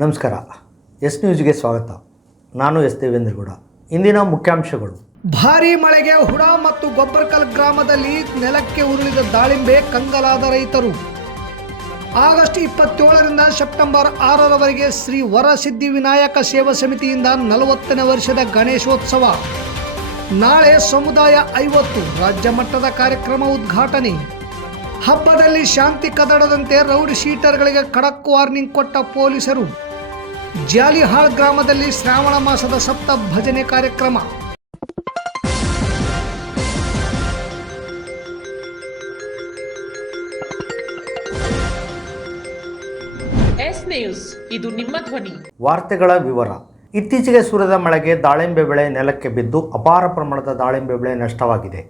ನಮಸ್ಕಾರ. ಎಸ್ ನ್ಯೂಸ್ಗೆ ಸ್ವಾಗತ. ನಾನು ಎಸ್ ದೇವೇಂದ್ರಗೌಡ ಇಂದಿನ ಮುಖ್ಯಾಂಶಗಳು. ಭಾರೀ ಮಳೆಗೆ ಹುಡ ಮತ್ತು ಗೊಬ್ಬರಕಲ್ ಗ್ರಾಮದಲ್ಲಿ ನೆಲಕ್ಕೆ ಉರುಳಿದ ದಾಳಿಂಬೆ ಕಂಗಲಾದ ರೈತರು. ಆಗಸ್ಟ್ ಇಪ್ಪತ್ತೇಳರಿಂದ ಸೆಪ್ಟೆಂಬರ್ ಆರರವರೆಗೆ ಶ್ರೀ ವರಸಿದ್ಧಿ ವಿನಾಯಕ ಸೇವಾ ಸಮಿತಿಯಿಂದ ನಲವತ್ತನೇ ವರ್ಷದ ಗಣೇಶೋತ್ಸವ. ನಾಳೆ ಸಮುದಾಯ ಐವತ್ತು, ರಾಜ್ಯ ಮಟ್ಟದ ಕಾರ್ಯಕ್ರಮ ಉದ್ಘಾಟನೆ. ಹಬ್ಬದಲ್ಲಿ ಶಾಂತಿ ಕದಡದಂತೆ ರೌಡಿ ಶೀಟರ್ಗಳಿಗೆ ಖಡಕ್ ವಾರ್ನಿಂಗ್ ಕೊಟ್ಟ ಪೊಲೀಸರು. ಜಾಲಿಹಾಳ್ ಗ್ರಾಮದಲ್ಲಿ ಶ್ರಾವಣ ಮಾಸದ ಸಪ್ತ ಭಜನೆ ಕಾರ್ಯಕ್ರಮ. ಎಸ್ ನ್ಯೂಸ್ ಇದು ನಿಮ್ಮ ಧ್ವನಿ. ವಾರ್ತೆಗಳ ವಿವರ. ಇತ್ತೀಚೆಗೆ ಸುರಿದ ಮಳೆಗೆ ದಾಳಿಂಬೆ ಬೆಳೆ ನೆಲಕ್ಕೆ ಬಿದ್ದು ಅಪಾರ ಪ್ರಮಾಣದ ದಾಳಿಂಬೆ ಬೆಳೆ ನಷ್ಟವಾಗಿದೆ.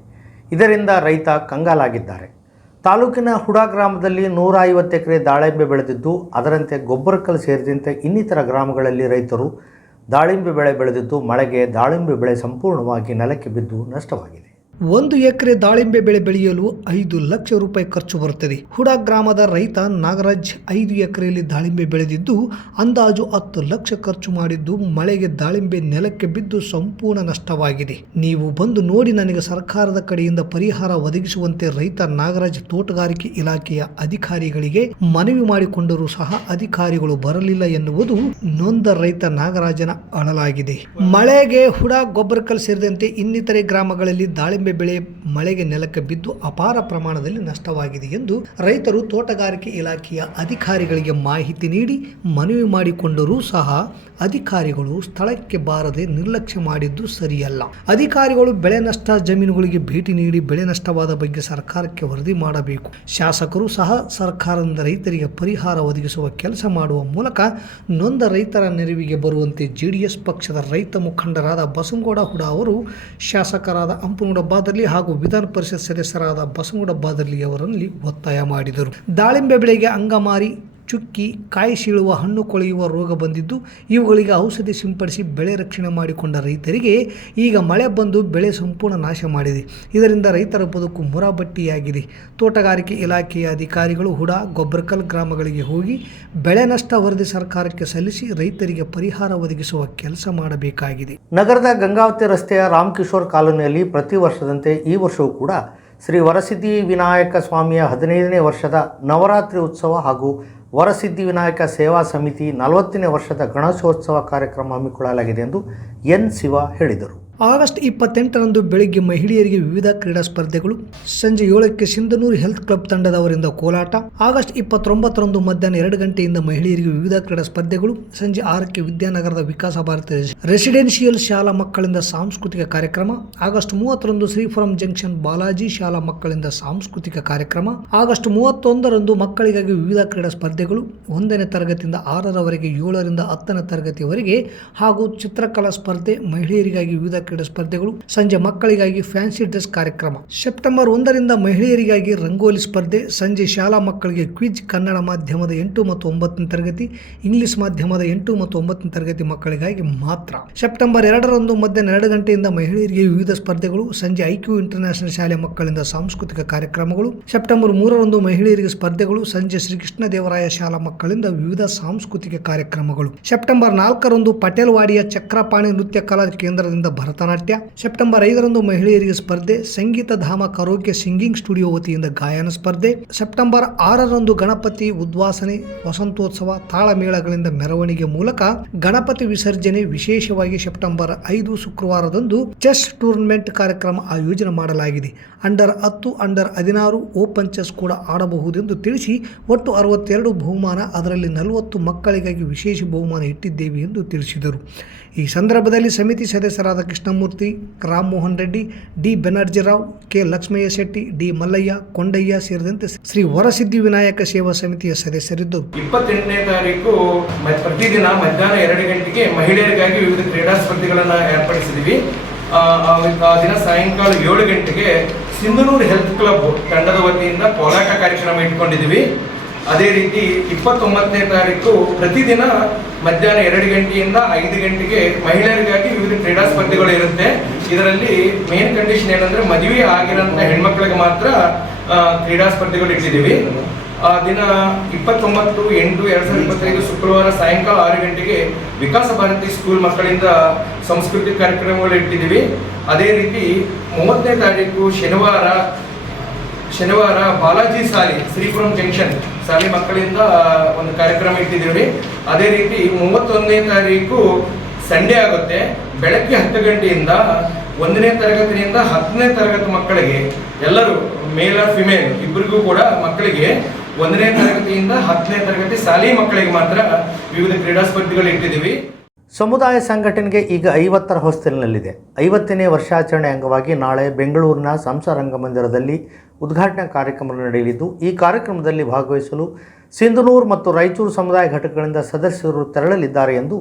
ಇದರಿಂದ ರೈತ ಕಂಗಾಲಾಗಿದ್ದಾರೆ. ತಾಲೂಕಿನ ಹುಡಾ ಗ್ರಾಮದಲ್ಲಿ ನೂರ ಐವತ್ತು ಎಕರೆ ದಾಳಿಂಬೆ ಬೆಳೆದಿದ್ದು, ಅದರಂತೆ ಗೊಬ್ಬರಕಲ್ ಸೇರಿದಂತೆ ಇನ್ನಿತರ ಗ್ರಾಮಗಳಲ್ಲಿ ರೈತರು ದಾಳಿಂಬೆ ಬೆಳೆ ಬೆಳೆದಿದ್ದು, ಮಳೆಗೆ ದಾಳಿಂಬೆ ಬೆಳೆ ಸಂಪೂರ್ಣವಾಗಿ ನೆಲಕ್ಕೆ ಬಿದ್ದು ನಷ್ಟವಾಗಿದೆ. ಒಂದು ಎಕರೆ ದಾಳಿಂಬೆ ಬೆಳೆ ಬೆಳೆಯಲು ಐದು ಲಕ್ಷ ರೂಪಾಯಿ ಖರ್ಚು ಬರುತ್ತದೆ. ಹುಡಾ ಗ್ರಾಮದ ರೈತ ನಾಗರಾಜ್ ಐದು ಎಕರೆಯಲ್ಲಿ ದಾಳಿಂಬೆ ಬೆಳೆದಿದ್ದು, ಅಂದಾಜು ಹತ್ತು ಲಕ್ಷ ಖರ್ಚು ಮಾಡಿದ್ದು ಮಳೆಗೆ ದಾಳಿಂಬೆ ನೆಲಕ್ಕೆ ಬಿದ್ದು ಸಂಪೂರ್ಣ ನಷ್ಟವಾಗಿದೆ. ನೀವು ಬಂದು ನೋಡಿ ನನಗೆ ಸರ್ಕಾರದ ಕಡೆಯಿಂದ ಪರಿಹಾರ ಒದಗಿಸುವಂತೆ ರೈತ ನಾಗರಾಜ್ ತೋಟಗಾರಿಕೆ ಇಲಾಖೆಯ ಅಧಿಕಾರಿಗಳಿಗೆ ಮನವಿ ಮಾಡಿಕೊಂಡರೂ ಸಹ ಅಧಿಕಾರಿಗಳು ಬರಲಿಲ್ಲ ಎನ್ನುವುದು ನೊಂದ ರೈತ ನಾಗರಾಜನ ಅಳಲಾಗಿದೆ. ಮಳೆಗೆ ಹುಡಾ ಗೊಬ್ಬರಕಲ್ ಸೇರಿದಂತೆ ಇನ್ನಿತರೆ ಗ್ರಾಮಗಳಲ್ಲಿ ದಾಳಿಂಬೆ ಬೆಳೆ ಮಳೆಗೆ ನೆಲಕ್ಕೆ ಬಿದ್ದು ಅಪಾರ ಪ್ರಮಾಣದಲ್ಲಿ ನಷ್ಟವಾಗಿದೆ ಎಂದು ರೈತರು ತೋಟಗಾರಿಕೆ ಇಲಾಖೆಯ ಅಧಿಕಾರಿಗಳಿಗೆ ಮಾಹಿತಿ ನೀಡಿ ಮನವಿ ಮಾಡಿಕೊಂಡರೂ ಸಹ ಅಧಿಕಾರಿಗಳು ಸ್ಥಳಕ್ಕೆ ಬಾರದೆ ನಿರ್ಲಕ್ಷ್ಯ ಮಾಡಿದ್ದು ಸರಿಯಲ್ಲ. ಅಧಿಕಾರಿಗಳು ಬೆಳೆ ನಷ್ಟ ಜಮೀನುಗಳಿಗೆ ಭೇಟಿ ನೀಡಿ ಬೆಳೆ ನಷ್ಟವಾದ ಬಗ್ಗೆ ಸರ್ಕಾರಕ್ಕೆ ವರದಿ ಮಾಡಬೇಕು. ಶಾಸಕರು ಸಹ ಸರ್ಕಾರದಿಂದ ರೈತರಿಗೆ ಪರಿಹಾರ ಒದಗಿಸುವ ಕೆಲಸ ಮಾಡುವ ಮೂಲಕ ನೊಂದ ರೈತರ ನೆರವಿಗೆ ಬರುವಂತೆ ಜೆಡಿಎಸ್ ಪಕ್ಷದ ರೈತ ಮುಖಂಡರಾದ ಬಸನಗೌಡ ಹುಡಾ ಅವರು ಶಾಸಕರಾದ ಅಂಪನಗೌಡ ಬಾದರ್ಲಿ ಹಾಗೂ ವಿಧಾನ ಪರಿಷತ್ ಸದಸ್ಯರಾದ ಬಸವಗೌಡ ಬಾದರ್ಲಿ ಅವರಲ್ಲಿ ಒತ್ತಾಯ ಮಾಡಿದರು. ದಾಳಿಂಬೆ ಬೆಳೆಗೆ ಅಂಗಮಾರಿ ಚುಕ್ಕಿ ಕಾಯಿ ಸೀಳುವ ಹಣ್ಣು ಕೊಳೆಯುವ ರೋಗ ಬಂದಿದ್ದು ಇವುಗಳಿಗೆ ಔಷಧಿ ಸಿಂಪಡಿಸಿ ಬೆಳೆ ರಕ್ಷಣೆ ಮಾಡಿಕೊಂಡ ರೈತರಿಗೆ ಈಗ ಮಳೆ ಬಂದು ಬೆಳೆ ಸಂಪೂರ್ಣ ನಾಶ ಮಾಡಿದೆ. ಇದರಿಂದ ರೈತರ ಬದುಕು ಮುರಾಬಟ್ಟಿಯಾಗಿದೆ. ತೋಟಗಾರಿಕೆ ಇಲಾಖೆಯ ಅಧಿಕಾರಿಗಳು ಹುಡ, ಗೊಬ್ಬರಕಲ್ ಗ್ರಾಮಗಳಿಗೆ ಹೋಗಿ ಬೆಳೆ ನಷ್ಟ ವರದಿ ಸರ್ಕಾರಕ್ಕೆ ಸಲ್ಲಿಸಿ ರೈತರಿಗೆ ಪರಿಹಾರ ಒದಗಿಸುವ ಕೆಲಸ ಮಾಡಬೇಕಾಗಿದೆ. ನಗರದ ಗಂಗಾವತಿ ರಸ್ತೆಯ ರಾಮಕಿಶೋರ್ ಕಾಲೋನಿಯಲ್ಲಿ ಪ್ರತಿ ವರ್ಷದಂತೆ ಈ ವರ್ಷವೂ ಕೂಡ ಶ್ರೀ ವರಸಿದ್ಧಿ ವಿನಾಯಕ ಸ್ವಾಮಿಯ ಹದಿನೈದನೇ ವರ್ಷದ ನವರಾತ್ರಿ ಉತ್ಸವ ಹಾಗೂ ವರಸಿದ್ಧಿ ವಿನಾಯಕ ಸೇವಾ ಸಮಿತಿ ನಲವತ್ತನೇ ವರ್ಷದ ಗಣೇಶೋತ್ಸವ ಕಾರ್ಯಕ್ರಮ ಹಮ್ಮಿಕೊಳ್ಳಲಾಗಿದೆ ಎಂದು ಎನ್ ಶಿವ ಹೇಳಿದರು. ಆಗಸ್ಟ್ ಇಪ್ಪತ್ತೆಂಟರಂದು ಬೆಳಿಗ್ಗೆ ಮಹಿಳೆಯರಿಗೆ ವಿವಿಧ ಕ್ರೀಡಾ ಸ್ಪರ್ಧೆಗಳು, ಸಂಜೆ ಏಳಕ್ಕೆ ಸಿಂಧನೂರು ಹೆಲ್ತ್ ಕ್ಲಬ್ ತಂಡದವರಿಂದ ಕೋಲಾಟ, ಆಗಸ್ಟ್ ಇಪ್ಪತ್ತೊಂಬತ್ತರಂದು ಮಧ್ಯಾಹ್ನ ಎರಡು ಗಂಟೆಯಿಂದ ಮಹಿಳೆಯರಿಗೆ ವಿವಿಧ ಕ್ರೀಡಾ ಸ್ಪರ್ಧೆಗಳು, ಸಂಜೆ ಆರಕ್ಕೆ ವಿದ್ಯಾನಗರದ ವಿಕಾಸ ಭಾರತಿ ರೆಸಿಡೆನ್ಷಿಯಲ್ ಶಾಲಾ ಮಕ್ಕಳಿಂದ ಸಾಂಸ್ಕೃತಿಕ ಕಾರ್ಯಕ್ರಮ, ಆಗಸ್ಟ್ ಮೂವತ್ತರಂದು ಶ್ರೀಫುರಂ ಜಂಕ್ಷನ್ ಬಾಲಾಜಿ ಶಾಲಾ ಮಕ್ಕಳಿಂದ ಸಾಂಸ್ಕೃತಿಕ ಕಾರ್ಯಕ್ರಮ, ಆಗಸ್ಟ್ ಮೂವತ್ತೊಂದರಂದು ಮಕ್ಕಳಿಗಾಗಿ ವಿವಿಧ ಕ್ರೀಡಾ ಸ್ಪರ್ಧೆಗಳು, ಒಂದನೇ ತರಗತಿಯಿಂದ ಆರರವರೆಗೆ, ಏಳರಿಂದ ಹತ್ತನೇ ತರಗತಿವರೆಗೆ ಹಾಗೂ ಚಿತ್ರಕಲಾ ಸ್ಪರ್ಧೆ ಮಹಿಳೆಯರಿಗಾಗಿ ವಿವಿಧ ಕ್ರೀಡಾ ಸ್ಪರ್ಧೆಗಳು, ಸಂಜೆ ಮಕ್ಕಳಿಗಾಗಿ ಫ್ಯಾನ್ಸಿ ಡ್ರೆಸ್ ಕಾರ್ಯಕ್ರಮ. ಸೆಪ್ಟೆಂಬರ್ ಒಂದರಿಂದ ಮಹಿಳೆಯರಿಗಾಗಿ ರಂಗೋಲಿ ಸ್ಪರ್ಧೆ, ಸಂಜೆ ಶಾಲಾ ಮಕ್ಕಳಿಗೆ ಕ್ವಿಜ್ ಕನ್ನಡ ಮಾಧ್ಯಮದ ಎಂಟು ಮತ್ತು ಒಂಬತ್ತನೇ ತರಗತಿ, ಇಂಗ್ಲಿಷ್ ಮಾಧ್ಯಮದ ಎಂಟು ಮತ್ತು ಒಂಬತ್ತನೇ ತರಗತಿ ಮಕ್ಕಳಿಗಾಗಿ ಮಾತ್ರ. ಸೆಪ್ಟೆಂಬರ್ ಎರಡರಂದು ಮಧ್ಯಾಹ್ನ ಎರಡು ಗಂಟೆಯಿಂದ ಮಹಿಳೆಯರಿಗೆ ವಿವಿಧ ಸ್ಪರ್ಧೆಗಳು, ಸಂಜೆ ಐಕ್ಯೂ ಇಂಟರ್ನ್ಯಾಷನಲ್ ಶಾಲೆ ಮಕ್ಕಳಿಂದ ಸಾಂಸ್ಕೃತಿಕ ಕಾರ್ಯಕ್ರಮಗಳು. ಸೆಪ್ಟೆಂಬರ್ ಮೂರರಂದು ಮಹಿಳೆಯರಿಗೆ ಸ್ಪರ್ಧೆಗಳು, ಸಂಜೆ ಶ್ರೀಕೃಷ್ಣ ದೇವರಾಯ ಶಾಲಾ ಮಕ್ಕಳಿಂದ ವಿವಿಧ ಸಾಂಸ್ಕೃತಿಕ ಕಾರ್ಯಕ್ರಮಗಳು. ಸೆಪ್ಟೆಂಬರ್ ನಾಲ್ಕರಂದು ಪಟೇಲ್ವಾಡಿಯ ಚಕ್ರಪಾಣಿ ನೃತ್ಯ ಕಲಾ ಕೇಂದ್ರದಿಂದ ಭರತನಾಟ್ಯ. ಸೆಪ್ಟೆಂಬರ್ ಐದರಂದು ಮಹಿಳೆಯರಿಗೆ ಸ್ಪರ್ಧೆ, ಸಂಗೀತ ಧಾಮ ಕರೋಕೆ ಸಿಂಗಿಂಗ್ ಸ್ಟುಡಿಯೋ ವತಿಯಿಂದ ಗಾಯನ ಸ್ಪರ್ಧೆ. ಸೆಪ್ಟೆಂಬರ್ ಆರರಂದು ಗಣಪತಿ ಉದ್ವಾಸನೆ, ವಸಂತೋತ್ಸವ, ತಾಳಮೇಳಗಳಿಂದ ಮೆರವಣಿಗೆ ಮೂಲಕ ಗಣಪತಿ ವಿಸರ್ಜನೆ. ವಿಶೇಷವಾಗಿ ಸೆಪ್ಟೆಂಬರ್ ಐದು ಶುಕ್ರವಾರದಂದು ಚೆಸ್ ಟೂರ್ನಮೆಂಟ್ ಕಾರ್ಯಕ್ರಮ ಆಯೋಜನೆ ಮಾಡಲಾಗಿದೆ. ಅಂಡರ್ ಹತ್ತು, ಅಂಡರ್ ಹದಿನಾರು ಓಪನ್ ಚೆಸ್ ಕೂಡ ಆಡಬಹುದೆಂದು ತಿಳಿಸಿ ಒಟ್ಟು ಅರವತ್ತೆರಡು ಬಹುಮಾನ, ಅದರಲ್ಲಿ ನಲವತ್ತು ಮಕ್ಕಳಿಗಾಗಿ ವಿಶೇಷ ಬಹುಮಾನ ಇಟ್ಟಿದ್ದೇವೆ ಎಂದು ತಿಳಿಸಿದರು. ಈ ಸಂದರ್ಭದಲ್ಲಿ ಸಮಿತಿ ಸದಸ್ಯರಾದ Krishnamurthy, Ramamohan Reddy, D Banerjirao, K Lakshmaiah Shetty, D Mallaiah, Kondaiah ಸೇರಿದಂತೆ ಶ್ರೀ ವರಸಿದ್ಧಿ ವಿನಾಯಕ ಸೇವಾ ಸಮಿತಿಯ ಸದಸ್ಯರಿದ್ದು. ಇಪ್ಪತ್ತೆಂಟನೇ ತಾರೀಕು ಪ್ರತಿದಿನ ಮಧ್ಯಾಹ್ನ ಎರಡು ಗಂಟೆಗೆ ಮಹಿಳೆಯರಿಗಾಗಿ ವಿವಿಧ ಕ್ರೀಡಾ ಸ್ಪರ್ಧೆಗಳನ್ನು ಏರ್ಪಡಿಸಿದ್ದೀವಿ. ದಿನ ಸಾಯಂಕಾಲ ಏಳು ಗಂಟೆಗೆ ಸಿಂಧನೂರು ಹೆಲ್ತ್ ಕ್ಲಬ್ ತಂಡದ ವತಿಯಿಂದ ಕೋಲಾಟ ಕಾರ್ಯಕ್ರಮ ಇಟ್ಕೊಂಡಿದ್ವಿ ಅದೇ ರೀತಿ ಇಪ್ಪತ್ತೊಂಬತ್ತನೇ ತಾರೀಕು ಪ್ರತಿದಿನ ಮಧ್ಯಾಹ್ನ ಎರಡು ಗಂಟೆಯಿಂದ ಐದು ಗಂಟೆಗೆ ಮಹಿಳೆಯರಿಗಾಗಿ ವಿವಿಧ ಕ್ರೀಡಾ ಸ್ಪರ್ಧೆಗಳು ಇರುತ್ತೆ. ಇದರಲ್ಲಿ ಮೇನ್ ಕಂಡೀಷನ್ ಏನಂದ್ರೆ ಮದುವೆ ಆಗಿರೋಂಥ ಹೆಣ್ಮಕ್ಳಿಗೆ ಮಾತ್ರ ಕ್ರೀಡಾ ಸ್ಪರ್ಧೆಗಳು ಇಟ್ಟಿದ್ದೀವಿ. ಆ ದಿನ ಇಪ್ಪತ್ತೊಂಬತ್ತು ಎಂಟು ಎರಡು ಸಾವಿರದ ಇಪ್ಪತ್ತೈದು ಶುಕ್ರವಾರ ಸಾಯಂಕಾಲ ಆರು ಗಂಟೆಗೆ ವಿಕಾಸ ಭಾರತಿ ಸ್ಕೂಲ್ ಮಕ್ಕಳಿಂದ ಸಾಂಸ್ಕೃತಿಕ ಕಾರ್ಯಕ್ರಮಗಳು ಇಟ್ಟಿದ್ದೀವಿ. ಅದೇ ರೀತಿ ಮೂವತ್ತನೇ ತಾರೀಕು ಶನಿವಾರ ಶನಿವಾರ ಬಾಲಾಜಿ ಸಾಲಿ ಶ್ರೀಪುರಂ ಜಂಕ್ಷನ್ ಶಾಲೆ ಮಕ್ಕಳಿಂದ ಒಂದು ಕಾರ್ಯಕ್ರಮ ಇಟ್ಟಿದ್ದೀವಿ. ಅದೇ ರೀತಿ ಮೂವತ್ತೊಂದನೇ ತಾರೀಕು ಸಂಡೇ ಆಗುತ್ತೆ. ಬೆಳಗ್ಗೆ ಹತ್ತು ಗಂಟೆಯಿಂದ ಒಂದನೇ ತರಗತಿಯಿಂದ ಹತ್ತನೇ ತರಗತಿ ಮಕ್ಕಳಿಗೆ, ಎಲ್ಲರೂ ಮೇಲ್ ಆರ್ ಫಿಮೇಲ್ ಇಬ್ಬರಿಗೂ ಕೂಡ ಮಕ್ಕಳಿಗೆ ಒಂದನೇ ತರಗತಿಯಿಂದ ಹತ್ತನೇ ತರಗತಿ ಶಾಲೆ ಮಕ್ಕಳಿಗೆ ಮಾತ್ರ ವಿವಿಧ ಕ್ರೀಡಾ ಸ್ಪರ್ಧೆಗಳು ಇಟ್ಟಿದ್ದೀವಿ. ಸಮುದಾಯ ಸಂಘಟನೆಗೆ ಈಗ ಐವತ್ತರ ಹೊಸ್ತಿಲಿನಲ್ಲಿದೆ. ಐವತ್ತನೇ ವರ್ಷಾಚರಣೆ ಅಂಗವಾಗಿ ನಾಳೆ ಬೆಂಗಳೂರಿನ ಸಂಸ ರಂಗಮಂದಿರದಲ್ಲಿ ಉದ್ಘಾಟನಾ ಕಾರ್ಯಕ್ರಮ ನಡೆಯಲಿದ್ದು, ಈ ಕಾರ್ಯಕ್ರಮದಲ್ಲಿ ಭಾಗವಹಿಸಲು ಸಿಂಧನೂರು ಮತ್ತು ರಾಯಚೂರು ಸಮುದಾಯ ಘಟಕಗಳಿಂದ ಸದಸ್ಯರು ತೆರಳಲಿದ್ದಾರೆ ಎಂದು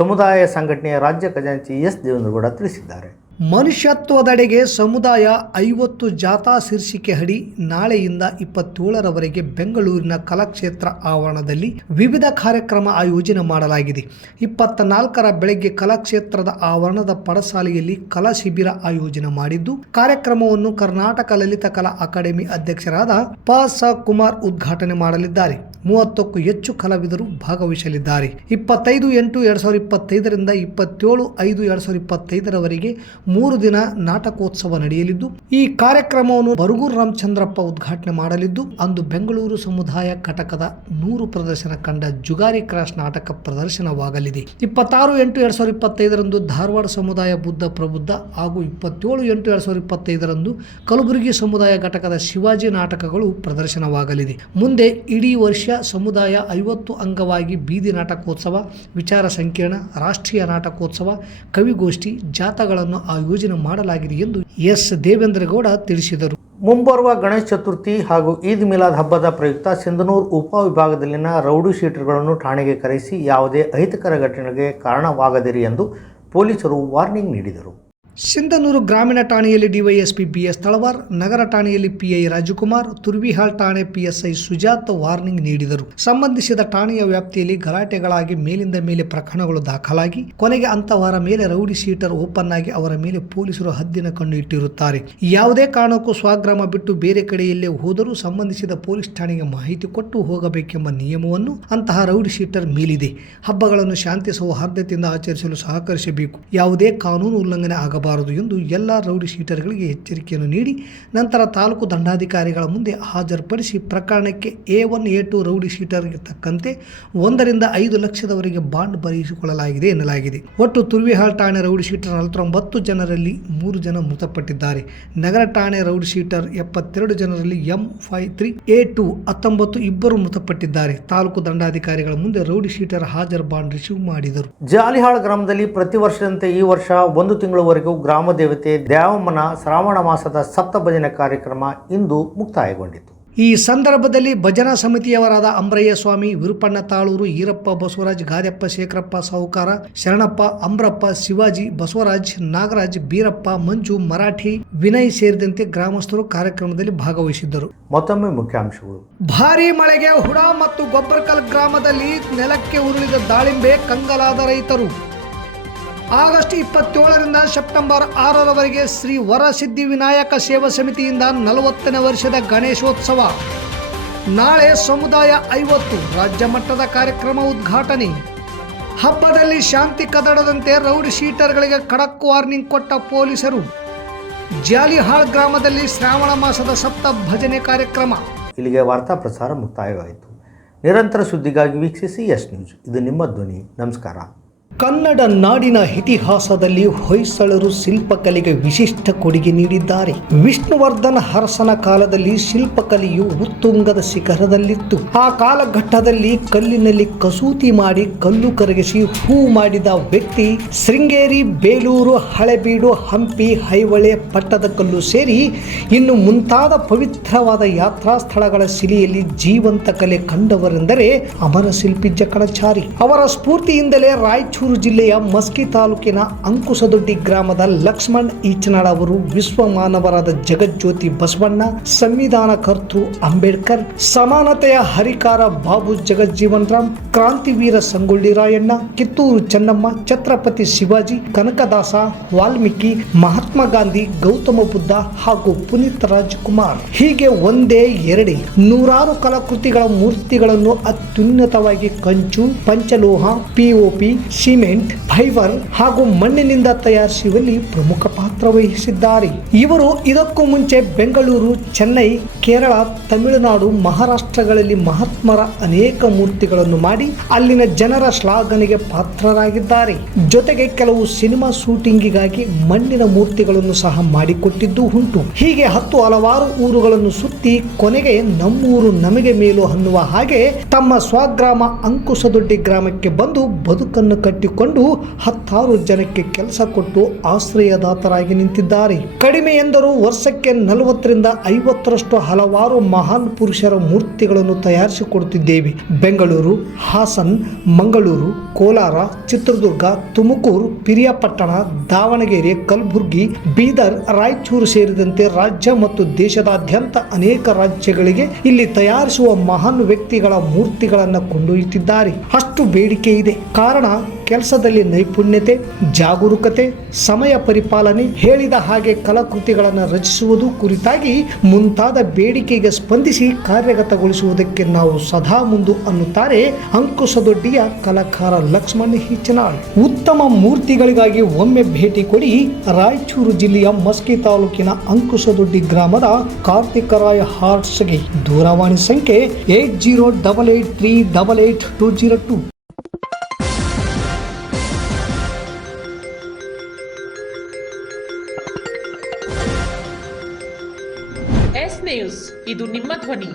ಸಮುದಾಯ ಸಂಘಟನೆಯ ರಾಜ್ಯ ಖಜಾಂಚಿ ಎಸ್ ದೇವೇಂದ್ರಗೌಡ ತಿಳಿಸಿದ್ದಾರೆ. ಮನುಷ್ಯತ್ವದೆಡೆಗೆ ಸಮುದಾಯ ಐವತ್ತು ಜಾಥಾ ಶೀರ್ಷಿಕೆ ಅಡಿ ನಾಳೆಯಿಂದ ಇಪ್ಪತ್ತೇಳರವರೆಗೆ ಬೆಂಗಳೂರಿನ ಕಲಾಕ್ಷೇತ್ರ ಆವರಣದಲ್ಲಿ ವಿವಿಧ ಕಾರ್ಯಕ್ರಮ ಆಯೋಜನೆ ಮಾಡಲಾಗಿದೆ. ಇಪ್ಪತ್ತ ನಾಲ್ಕರ ಬೆಳಗ್ಗೆ ಕಲಾಕ್ಷೇತ್ರದ ಆವರಣದ ಪಡಸಾಲೆಯಲ್ಲಿ ಕಲಾ ಶಿಬಿರ ಆಯೋಜನೆ ಮಾಡಿದ್ದು, ಕಾರ್ಯಕ್ರಮವನ್ನು ಕರ್ನಾಟಕ ಲಲಿತ ಕಲಾ ಅಕಾಡೆಮಿ ಅಧ್ಯಕ್ಷರಾದ ಪ ಸ ಕುಮಾರ್ ಉದ್ಘಾಟನೆ ಮಾಡಲಿದ್ದಾರೆ. ಮೂವತ್ತಕ್ಕೂ ಹೆಚ್ಚು ಕಲಾವಿದರು ಭಾಗವಹಿಸಲಿದ್ದಾರೆ. ಇಪ್ಪತ್ತೈದು ಎಂಟು ಎರಡು ಸಾವಿರದ ಇಪ್ಪತ್ತೈದರಿಂದ ಇಪ್ಪತ್ತೇಳು ಐದು ಎರಡು ಸಾವಿರದ ಇಪ್ಪತ್ತೈದರವರೆಗೆ ಮೂರು ದಿನ ನಾಟಕೋತ್ಸವ ನಡೆಯಲಿದ್ದು, ಈ ಕಾರ್ಯಕ್ರಮವನ್ನು ಬರಗೂರು ರಾಮಚಂದ್ರಪ್ಪ ಉದ್ಘಾಟನೆ ಮಾಡಲಿದ್ದು, ಅಂದು ಬೆಂಗಳೂರು ಸಮುದಾಯ ಘಟಕದ ನೂರು ಪ್ರದರ್ಶನ ಕಂಡ ಜುಗಾರಿ ಕ್ರಾಸ್ ನಾಟಕ ಪ್ರದರ್ಶನವಾಗಲಿದೆ. ಇಪ್ಪತ್ತಾರು ಎಂಟು ಎರಡು ಸಾವಿರದ ಇಪ್ಪತ್ತೈದರಂದು ಧಾರವಾಡ ಸಮುದಾಯ ಬುದ್ಧ ಪ್ರಬುದ್ಧ ಹಾಗೂ ಇಪ್ಪತ್ತೇಳು ಎಂಟು ಎರಡು ಸಾವಿರದ ಇಪ್ಪತ್ತೈದರಂದು ಕಲಬುರಗಿ ಸಮುದಾಯ ಘಟಕದ ಶಿವಾಜಿ ನಾಟಕಗಳು ಪ್ರದರ್ಶನವಾಗಲಿದೆ. ಮುಂದೆ ಇಡೀ ವರ್ಷ ಸಮುದಾಯ ಐವತ್ತು ಅಂಗವಾಗಿ ಬೀದಿ ನಾಟಕೋತ್ಸವ, ವಿಚಾರ ಸಂಕಿರಣ, ರಾಷ್ಟ್ರೀಯ ನಾಟಕೋತ್ಸವ, ಕವಿಗೋಷ್ಠಿ, ಜಾಥಾಗಳನ್ನು ಆಯೋಜನೆ ಮಾಡಲಾಗಿದೆ ಎಂದು ಎಸ್. ದೇವೇಂದ್ರಗೌಡ ತಿಳಿಸಿದರು. ಮುಂಬರುವ ಗಣೇಶ ಚತುರ್ಥಿ ಹಾಗೂ ಈದ್ ಮಿಲಾದ್ ಹಬ್ಬದ ಪ್ರಯುಕ್ತ ಸಿಂಧನೂರು ಉಪವಿಭಾಗದಲ್ಲಿನ ರೌಡಿ ಶೀಟರ್ಗಳನ್ನು ಠಾಣೆಗೆ ಕರೆಸಿ ಯಾವುದೇ ಅಹಿತಕರ ಘಟನೆಗೆ ಕಾರಣವಾಗದಿರಿ ಎಂದು ಪೊಲೀಸರು ವಾರ್ನಿಂಗ್ ನೀಡಿದರು. ಸಿಂಧನೂರು ಗ್ರಾಮೀಣ ಠಾಣೆಯಲ್ಲಿ ಡಿವೈಎಸ್ಪಿ ಬಿಎಸ್ ತಳವಾರ್, ನಗರ ಠಾಣೆಯಲ್ಲಿ ಪಿಐ ರಾಜಕುಮಾರ್, ತುರ್ವಿಹಾಳ್ ಠಾಣೆ ಪಿಎಸ್ಐ ಸುಜಾತ್ ವಾರ್ನಿಂಗ್ ನೀಡಿದರು. ಸಂಬಂಧಿಸಿದ ಠಾಣೆಯ ವ್ಯಾಪ್ತಿಯಲ್ಲಿ ಗಲಾಟೆಗಳಾಗಿ ಮೇಲಿಂದ ಮೇಲೆ ಪ್ರಕರಣಗಳು ದಾಖಲಾಗಿ, ಕೊನೆಗೆ ಅಂತವಾರ ಮೇಲೆ ರೌಡಿ ಶೀಟರ್ ಓಪನ್ ಆಗಿ ಅವರ ಮೇಲೆ ಪೊಲೀಸರು ಹದ್ದಿನ ಕಣ್ಣು ಇಟ್ಟಿರುತ್ತಾರೆ. ಯಾವುದೇ ಕಾರಣಕ್ಕೂ ಸ್ವಗ್ರಾಮ ಬಿಟ್ಟು ಬೇರೆ ಕಡೆಯಲ್ಲೇ ಹೋದರೂ ಸಂಬಂಧಿಸಿದ ಪೊಲೀಸ್ ಠಾಣೆಗೆ ಮಾಹಿತಿ ಕೊಟ್ಟು ಹೋಗಬೇಕೆಂಬ ನಿಯಮವನ್ನು ಅಂತಹ ರೌಡಿ ಶೀಟರ್ ಮೇಲಿದೆ. ಹಬ್ಬಗಳನ್ನು ಶಾಂತಿ ಸೌಹಾರ್ದತೆಯಿಂದ ಆಚರಿಸಲು ಸಹಕರಿಸಬೇಕು. ಯಾವುದೇ ಕಾನೂನು ಉಲ್ಲಂಘನೆ ಆಗಬಾರದು. ಎಂದು ಎಲ್ಲ ರೌಡಿ ಶೀಟರ್ಗಳಿಗೆ ಎಚ್ಚರಿಕೆಯನ್ನು ನೀಡಿ, ನಂತರ ತಾಲೂಕು ದಂಡಾಧಿಕಾರಿಗಳ ಮುಂದೆ ಹಾಜರುಪಡಿಸಿ ಪ್ರಕರಣಕ್ಕೆ A one, A two rowdy ಶೀಟರ್ಗೆ ತಕ್ಕಂತೆ ಒಂದರಿಂದ ಐದು ಲಕ್ಷದವರೆಗೆ ಬಾಂಡ್ ಬರೆಯಿಸಿಕೊಳ್ಳಲಾಗಿದೆ ಎನ್ನಲಾಗಿದೆ. ಒಟ್ಟು ತುರ್ವಿಹಾಳ್ ಠಾಣೆ ರೌಡಿ ಶೀಟರ್ ನಲವತ್ತೊಂಬತ್ತು ಜನರಲ್ಲಿ ಮೂರು ಜನ ಮೃತಪಟ್ಟಿದ್ದಾರೆ. ನಗರ ಠಾಣೆ ರೌಡಿ ಶೀಟರ್ ಎಪ್ಪತ್ತೆರಡು ಜನರಲ್ಲಿ M five three, A two ಹತ್ತೊಂಬತ್ತು ಇಬ್ಬರು ಮೃತಪಟ್ಟಿದ್ದಾರೆ. ತಾಲೂಕು ದಂಡಾಧಿಕಾರಿಗಳ ಮುಂದೆ ರೌಡಿ ಶೀಟರ್ ಹಾಜರು ಬಾಂಡ್ ರಿಸೀವ್ ಮಾಡಿದರು. ಜಾಲಿಹಾಳ್ ಗ್ರಾಮದಲ್ಲಿ ಪ್ರತಿ ವರ್ಷದಂತೆ ಈ ವರ್ಷ ಒಂದು ತಿಂಗಳವರೆಗೂ ಗ್ರಾಮ ದೇವತೆ ದ್ಯಾವಮ್ಮನ ಶ್ರಾವಣ ಮಾಸದ ಸಪ್ತ ಭಜನೆ ಕಾರ್ಯಕ್ರಮ ಇಂದು ಮುಕ್ತಾಯಗೊಂಡಿತು. ಈ ಸಂದರ್ಭದಲ್ಲಿ ಭಜನಾ ಸಮಿತಿಯವರಾದ ಅಂಬ್ರಯ್ಯ ಸ್ವಾಮಿ ವಿರುಪಣ್ಣ ತಾಳೂರು ಈರಪ್ಪ ಬಸವರಾಜ್ ಗಾದೆಪ್ಪ ಶೇಖರಪ್ಪ ಸಾಹುಕಾರ ಶರಣಪ್ಪ ಅಂಬ್ರಪ್ಪ ಶಿವಾಜಿ ಬಸವರಾಜ್ ನಾಗರಾಜ್ ಬೀರಪ್ಪ ಮಂಜು ಮರಾಠಿ ವಿನಯ್ ಸೇರಿದಂತೆ ಗ್ರಾಮಸ್ಥರು ಕಾರ್ಯಕ್ರಮದಲ್ಲಿ ಭಾಗವಹಿಸಿದ್ದರು. ಮತ್ತೊಮ್ಮೆ ಮುಖ್ಯಾಂಶಗಳು. ಭಾರೀ ಮಳೆಗೆ ಹುಡಾ ಮತ್ತು ಗೊಬ್ಬರಕಲ್ ಗ್ರಾಮದಲ್ಲಿ ನೆಲಕ್ಕೆ ಉರುಳಿದ ದಾಳಿಂಬೆ ಕಂಗಲಾದ ರೈತರು. ಆಗಸ್ಟ್ ಇಪ್ಪತ್ತೇಳರಿಂದ ಸೆಪ್ಟೆಂಬರ್ ಆರರವರೆಗೆ ಶ್ರೀ ವರಸಿದ್ಧಿ ವಿನಾಯಕ ಸೇವಾ ಸಮಿತಿಯಿಂದ ನಲವತ್ತನೇ ವರ್ಷದ ಗಣೇಶೋತ್ಸವ. ನಾಳೆ ಸಮುದಾಯ ಐವತ್ತು ರಾಜ್ಯ ಮಟ್ಟದ ಕಾರ್ಯಕ್ರಮ ಉದ್ಘಾಟನೆ. ಹಬ್ಬದಲ್ಲಿ ಶಾಂತಿ ಕದಡದಂತೆ ರೌಡಿ ಶೀಟರ್ಗಳಿಗೆ ಖಡಕ್ ವಾರ್ನಿಂಗ್ ಕೊಟ್ಟ ಪೊಲೀಸರು. ಜಾಲಿಹಾಳ್ ಗ್ರಾಮದಲ್ಲಿ ಶ್ರಾವಣ ಮಾಸದ ಸಪ್ತ ಭಜನೆ ಕಾರ್ಯಕ್ರಮ. ಇಲ್ಲಿಗೆ ವಾರ್ತಾ ಪ್ರಸಾರ ಮುಕ್ತಾಯವಾಯಿತು. ನಿರಂತರ ಸುದ್ದಿಗಾಗಿ ವೀಕ್ಷಿಸಿ ಎಸ್ ನ್ಯೂಸ್. ಇದು ನಿಮ್ಮ ಧ್ವನಿ. ನಮಸ್ಕಾರ. ಕನ್ನಡ ನಾಡಿನ ಇತಿಹಾಸದಲ್ಲಿ ಹೊಯ್ಸಳರು ಶಿಲ್ಪಕಲೆಗೆ ವಿಶಿಷ್ಟ ಕೊಡುಗೆ ನೀಡಿದ್ದಾರೆ. ವಿಷ್ಣುವರ್ಧನ ಹರಸನ ಕಾಲದಲ್ಲಿ ಶಿಲ್ಪಕಲೆಯು ಉತ್ತುಂಗದ ಶಿಖರದಲ್ಲಿತ್ತು. ಆ ಕಾಲಘಟ್ಟದಲ್ಲಿ ಕಲ್ಲಿನಲ್ಲಿ ಕಸೂತಿ ಮಾಡಿ ಕಲ್ಲು ಕರಗಿಸಿ ಹೂ ಮಾಡಿದ ವ್ಯಕ್ತಿ ಶೃಂಗೇರಿ ಬೇಲೂರು ಹಳೆಬೀಡು ಹಂಪಿ ಐಹೊಳೆ ಪಟ್ಟದಕಲ್ಲು ಸೇರಿ ಇನ್ನು ಮುಂತಾದ ಪವಿತ್ರವಾದ ಯಾತ್ರಾ ಸ್ಥಳಗಳ ಶಿಲೆಯಲ್ಲಿ ಜೀವಂತ ಕಲೆ ಕಂಡವರೆಂದರೆ ಅಮರ ಶಿಲ್ಪಿ ಜಕಣಚಾರಿ. ಅವರ ಸ್ಫೂರ್ತಿಯಿಂದಲೇ ರಾಯಚೂರು ರಾಯಚೂರು ಜಿಲ್ಲೆಯ ಮಸ್ಕಿ ತಾಲೂಕಿನ ಅಂಕುಸದೊಡ್ಡಿ ಗ್ರಾಮದ ಲಕ್ಷ್ಮಣ್ ಈಚನಾಳ್ ಅವರು ವಿಶ್ವ ಮಾನವರಾದ ಜಗಜ್ಯೋತಿ ಬಸವಣ್ಣ, ಸಂವಿಧಾನ ಕರ್ತೃ ಅಂಬೇಡ್ಕರ್, ಸಮಾನತೆಯ ಹರಿಕಾರ ಬಾಬು ಜಗಜ್ಜೀವನ್ ರಾಮ್ ಕ್ರಾಂತಿವೀರ ಸಂಗೊಳ್ಳಿ ರಾಯಣ್ಣ, ಕಿತ್ತೂರು ಚೆನ್ನಮ್ಮ, ಛತ್ರಪತಿ ಶಿವಾಜಿ, ಕನಕದಾಸ, ವಾಲ್ಮೀಕಿ, ಮಹಾತ್ಮ ಗಾಂಧಿ, ಗೌತಮ ಬುದ್ಧ ಹಾಗೂ ಪುನೀತ್ ರಾಜ್ಕುಮಾರ್. ಹೀಗೆ ಒಂದೇ ಎರಡೇ ನೂರಾರು ಕಲಾಕೃತಿಗಳ ಮೂರ್ತಿಗಳನ್ನು ಅತ್ಯುನ್ನತವಾಗಿ ಕಂಚು, ಪಂಚಲೋಹ ಪಿಒಪಿ ಸಿಮೆಂಟ್, ಫೈಬರ್ ಹಾಗೂ ಮಣ್ಣಿನಿಂದ ತಯಾರಿಸುವಲ್ಲಿ ಪ್ರಮುಖ ಪಾತ್ರ ವಹಿಸಿದ್ದಾರೆ. ಇವರು ಇದಕ್ಕೂ ಮುಂಚೆ ಬೆಂಗಳೂರು, ಚೆನ್ನೈ, ಕೇರಳ, ತಮಿಳುನಾಡು, ಮಹಾರಾಷ್ಟ್ರಗಳಲ್ಲಿ ಮಹಾತ್ಮರ ಅನೇಕ ಮೂರ್ತಿಗಳನ್ನು ಮಾಡಿ ಅಲ್ಲಿನ ಜನರ ಶ್ಲಾಘನೆಗೆ ಪಾತ್ರರಾಗಿದ್ದಾರೆ. ಜೊತೆಗೆ ಕೆಲವು ಸಿನಿಮಾ ಶೂಟಿಂಗಿಗಾಗಿ ಮಣ್ಣಿನ ಮೂರ್ತಿಗಳನ್ನು ಸಹ ಮಾಡಿಕೊಟ್ಟಿದ್ದು ಉಂಟು. ಹೀಗೆ ಹತ್ತು ಹಲವಾರು ಊರುಗಳನ್ನು ಸುತ್ತಿ ಕೊನೆಗೆ ನಮ್ಮೂರು ನಮಗೆ ಮೇಲು ಅನ್ನುವ ಹಾಗೆ ತಮ್ಮ ಸ್ವಗ್ರಾಮ ಅಂಕುಸದೊಡ್ಡಿ ಗ್ರಾಮಕ್ಕೆ ಬಂದು ಬದುಕನ್ನು ಕಟ್ಟಿಕೊಂಡು ಹತ್ತಾರು ಜನಕ್ಕೆ ಕೆಲಸ ಕೊಟ್ಟು ಆಶ್ರಯದಾತರಾಗಿ ನಿಂತಿದ್ದಾರೆ. ಕಡಿಮೆ ಎಂದರೂ ವರ್ಷಕ್ಕೆ ನಲವತ್ತರಿಂದ ಐವತ್ತರಷ್ಟು ಹಲವಾರು ಮಹಾನ್ ಪುರುಷರ ಮೂರ್ತಿಗಳನ್ನು ತಯಾರಿಸಿಕೊಡುತ್ತಿದ್ದೇವೆ. ಬೆಂಗಳೂರು, ಹಾಸನ್, ಮಂಗಳೂರು, ಕೋಲಾರ, ಚಿತ್ರದುರ್ಗ, ತುಮಕೂರು, ಪಿರಿಯಾಪಟ್ಟಣ, ದಾವಣಗೆರೆ, ಕಲಬುರಗಿ, ಬೀದರ್, ರಾಯಚೂರು ಸೇರಿದಂತೆ ರಾಜ್ಯ ಮತ್ತು ದೇಶದಾದ್ಯಂತ ಅನೇಕ ರಾಜ್ಯಗಳಿಗೆ ಇಲ್ಲಿ ತಯಾರಿಸುವ ಮಹಾನ್ ವ್ಯಕ್ತಿಗಳ ಮೂರ್ತಿಗಳನ್ನು ಕೊಂಡೊಯ್ಯುತ್ತಿದ್ದಾರೆ. ಅಷ್ಟು ಬೇಡಿಕೆ ಇದೆ. ಕಾರಣ ಕೆಲಸದಲ್ಲಿ ನೈಪುಣ್ಯತೆ, ಜಾಗರೂಕತೆ, ಸಮಯ ಪರಿಪಾಲನೆ ಹೇಳಿದ ಹಾಗೆ ಕಲಾಕೃತಿಗಳನ್ನು ರಚಿಸುವುದು ಕುರಿತಾಗಿ ಮುಂತಾದ ಬೇಡಿಕೆಗೆ ಸ್ಪಂದಿಸಿ ಕಾರ್ಯಗತಗೊಳಿಸುವುದಕ್ಕೆ ನಾವು ಸದಾ ಮುಂದು ಅನ್ನುತ್ತಾರೆ ಅಂಕುಶದೊಡ್ಡಿಯ ಕಲಾಕಾರ ಲಕ್ಷ್ಮಣ್ ಹಿಚನಾಳ್. ಉತ್ತಮ ಮೂರ್ತಿಗಳಿಗಾಗಿ ಒಮ್ಮೆ ಭೇಟಿ ಕೊಡಿ ರಾಯಚೂರು ಜಿಲ್ಲೆಯ ಮಸ್ಕಿ ತಾಲೂಕಿನ ಅಂಕುಶದೊಡ್ಡಿ ಗ್ರಾಮದ ಕಾರ್ತಿಕರಾಯ ಹಾರ್ಟ್ಸ್ಗೆ ದೂರವಾಣಿ ಸಂಖ್ಯೆ eight zero double eight three double eight two zero two. S